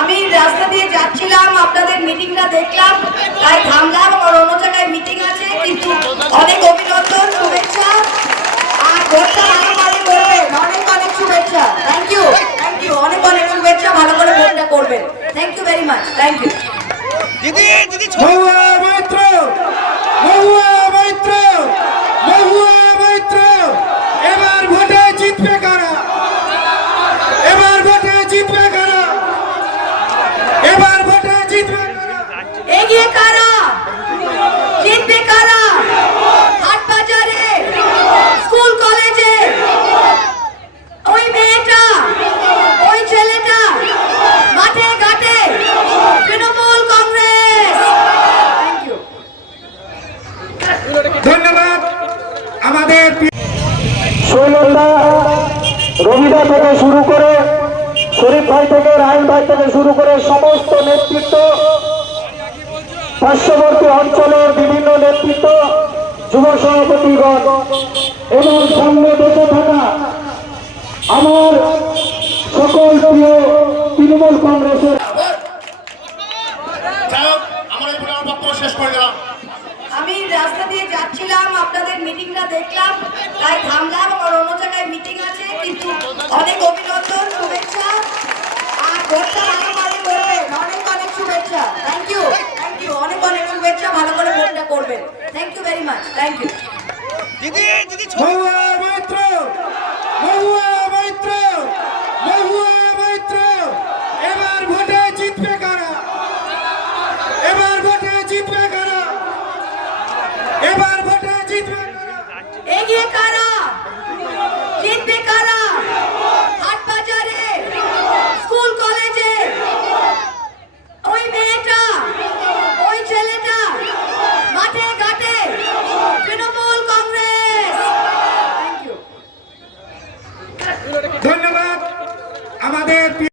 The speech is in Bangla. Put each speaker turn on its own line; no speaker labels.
আমি রাস্তা দিয়ে যাচ্ছিলাম আপনাদের মিটিংটা দেখলাম তাই থামলাম আমার অন্য জায়গায় মিটিং আছে কিন্তু অনেক অভিনন্দন শুভেচ্ছা। আর ঘরটা ভালো ভালো করবেন অনেক অনেক শুভেচ্ছা। থ্যাংক ইউ থ্যাংক ইউ অনেক অনেক শুভেচ্ছা ভালো করে ঘরটা করবেন। Thank you very much thank you
দিদি দিদি
মিত্র
এগিয়ে কারা? জিতবে কারা? হাটবাজারে? স্কুল কলেজে? ওই মেয়েটা? ওই ছেলেটা? মাঠে ঘাটে? তৃণমূল কংগ্রেস।
ধন্যবাদ। আমাদের রবিদা থেকে শুরু করে শরীফ ভাই থেকে রায়ন ভাই থেকে শুরু করে সমস্ত নেতৃত্ব পার্শ্ববর্তী অঞ্চলের বিভিন্ন নেতৃত্ব যুব সভাপতিগণ এবং সামনে বসে থাকা আমার সকল প্রিয় তৃণমূল কংগ্রেসের
যাই আমার এই বলে আমার বক্তব্য শেষ করে দিলাম।
আমি রাস্তা দিয়ে যাচ্ছিলাম আপনাদের মিটিংটা দেখলাম তাই থামলাম আমার অন্য জায়গায় মিটিং আছে কিন্তু অনেক অভিনন্দন শুভেচ্ছা আর ভোটটা ভালোভাবে করবেন অনেক অনেক শুভেচ্ছা থ্যাংক ইউ থ্যাংক ইউ অনেক অনেক ভালো করে ভোটটা করবেন thank you very much thank you
Mahua Moitra Mahua Moitra Mahua Moitra. এবার ভোটে জিতবে কারা? এবার ভোটে জিতবে কারা? এবার ভোটে জিতবে কারা?
এগিয়ে কারা জিতবে কারা হাট বাজারে স্কুল কলেজে ওই মেয়েটা ওই ছেলেটা মাঠে ঘাটে তৃণমূল কংগ্রেস থ্যাংক ইউ
ধন্যবাদ। আমাদের